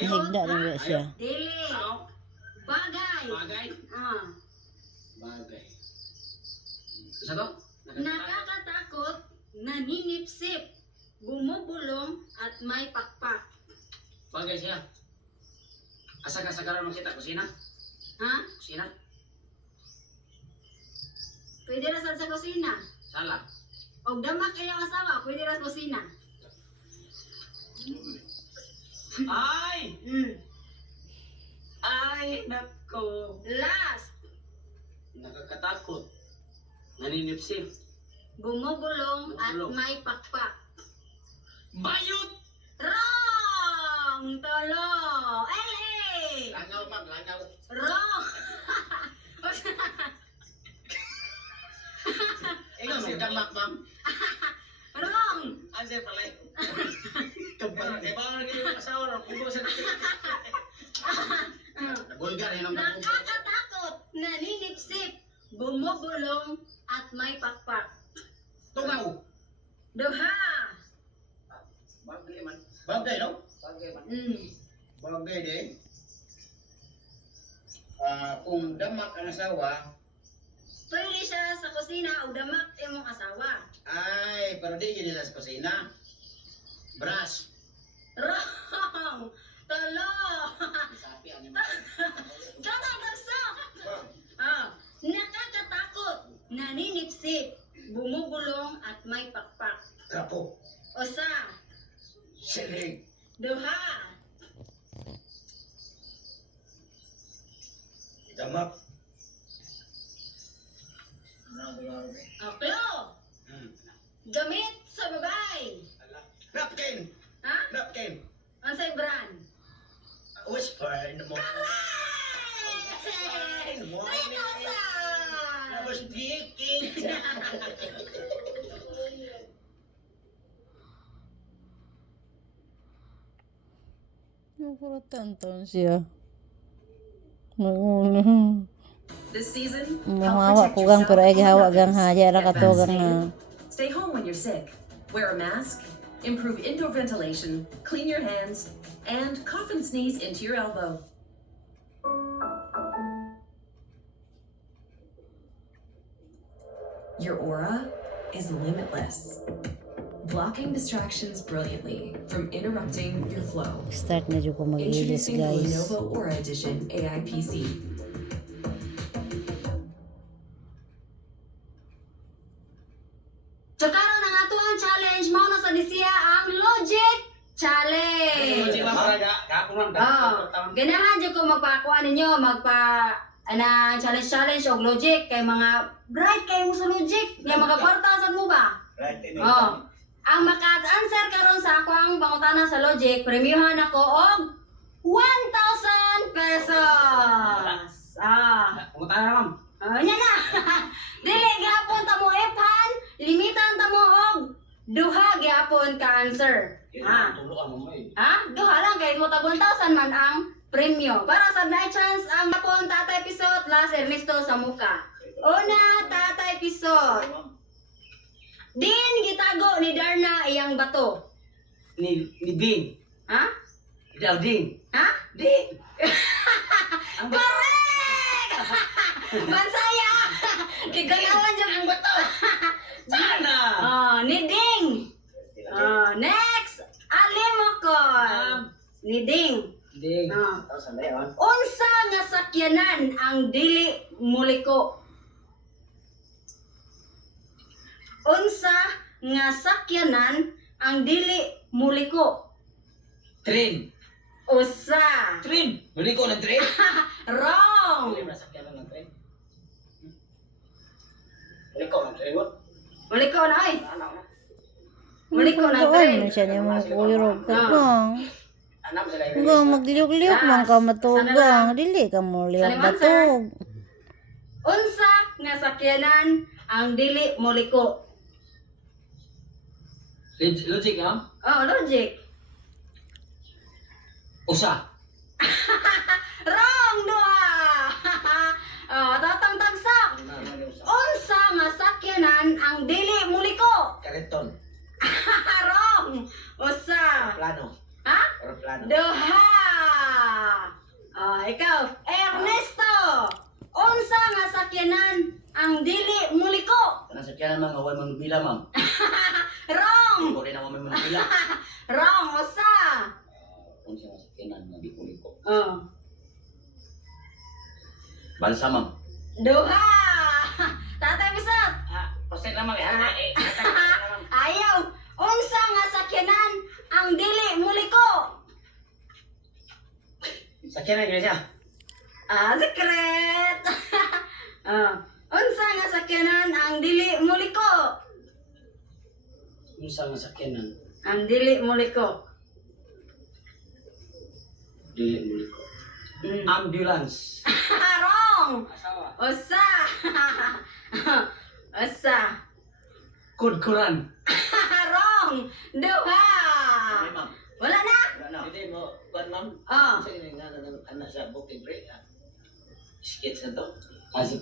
Higda na ba siya? Dili. Bagay. Bagay. Ah. Bagay. Sa to? Nakakatakot, naninipsip, bumubulong at may pakpak. Bagay siya. Asa ka sa karon kita kusina? Ha? Kusina? Pwede ra sad sa kusina. Sala. Og damak iyang asawa, pwede ra sa kusina. Ay! Mm. Ay, nako. Last, Nakakatakot. Naninipsip. bumubulong at Bumubulong. may pakpak. Bayot! Wrong! Tolo! Eli! Langaw, ma'am. Langaw. Wrong! Ikaw si Damak, ma'am. Wrong! Answer pala eh. Kabar. Eh, baka nagiging yung asawa na. Pugo sa Bulgar, yun ang nabubulo. Nakakatakot, naninipsip, bumubulong at may pakpak. Tungaw. Duha! Bagay man. Bagay, no? Bagay man. Bagay din. Kung damak ang asawa, Pwede siya sa kusina o damak imong asawa. ay, pero di yun nila sa kusina. Brush. Wrong! Talo! Sapi, ano Gatagagsak! Nakakatakot, naninipsip, bumubulong at may pakpak. Trapo. Usa, Silig. duha, Damak. aklo, gamit sa babay. Napkin. Ha? Napkin. Ang say brand? Whisper in the morning. Correct! In the morning. I 3,000! was thinking. Nakurutan siya. This season, Mahawa ko gang pero ay gihawa gang ha. Diara ka to gang ha. Stay home when you're sick. Wear a mask. Improve indoor ventilation. Clean your hands. And cough and sneeze into your elbow. Your aura is limitless, blocking distractions brilliantly from interrupting your flow. Start na dyan ko mag-ilis Introducing the guys. Lenovo Aura Edition AI PC. So karon ang ato ang challenge mao na sa disiya ang logic challenge. Hindi ba maraga? Kapunan. Ganahan jud ko magpakuan ninyo challenge og logic kay mga bright kay mo sa logic nga makakwarta sa mo ba? Right, Oh. Ang maka-answer karon sa ako ang pangutana sa logic, premiuhan ako og 1,000 pesos. Pumunta na, ma'am. Nya na. Dili gihapon ta mo epan, limitan ta mo og duha gihapon ka answer. Tulo ka, ma'am. Duha lang kay mo tag 1,000 man ang premyo. Para sa na chance ang hapon Tatay Pisot last Ernesto sa muka. Una, Tatay Pisot. Din gitago ni Darna iyang bato. Ni Ding. Ha? Ikaw, Ding. Ha? Ding. Correct! Bansaya! Kigalawan dyan ang bato. Sana! Ni Ding. Next, Alimokon. Ni Ding. Ding. Sandali, man. Unsa nga sakyanan ang dili muliko? Unsa nga sakyanan ang dili muliko? Train. Usa. Train. Buli ko ng train. Wrong. Buli mo nasakyan ng train. Buli ko ng train. What? Muliko na ay. Ano na? Muliko na Doon train. man siya niya mga kuyurog ka gang. Anak sila Gang magliyok-liyok man ka matugang. Dili ka mo liyok batog. Unsa nga sakyanan ang dili muliko? Logic, ma'am? Logic. Usa. Wrong duha. Tatang tagsak. Unsa nga sakyanan ang dili muliko? Kariton. Wrong. Usa. Plano. Ha? Or plano. Duha. Ikaw, Ernesto. Unsa nga sakyanan ang dili muliko? Kanang sakyanan ma'am, away manubila ma'am. Wrong. Hindi ko rin ako may manubila. Wrong. Usa. Kung siya sakyanan, hindi ko liko. Balsa ma'am. Duha. Tatay Bisot. Pasensya naman eh. Ayaw. Unsa nga sakyanan ang dili muliko? Sakyanan yun siya. Secret. Unsa nga sakyanan ang dili muliko? Unsa nga sakyanan, Ang dili muliko. dili mo liko. Ambulance. Wrong. Asawa. Usa. Usa. Kudkuran. Wrong. Duha. Hindi ma'am. Wala na? Wala na. Hindi mo, kuwan ma'am. Oh. Kasi nga ng anak sa booking break. Skits na to. Supply.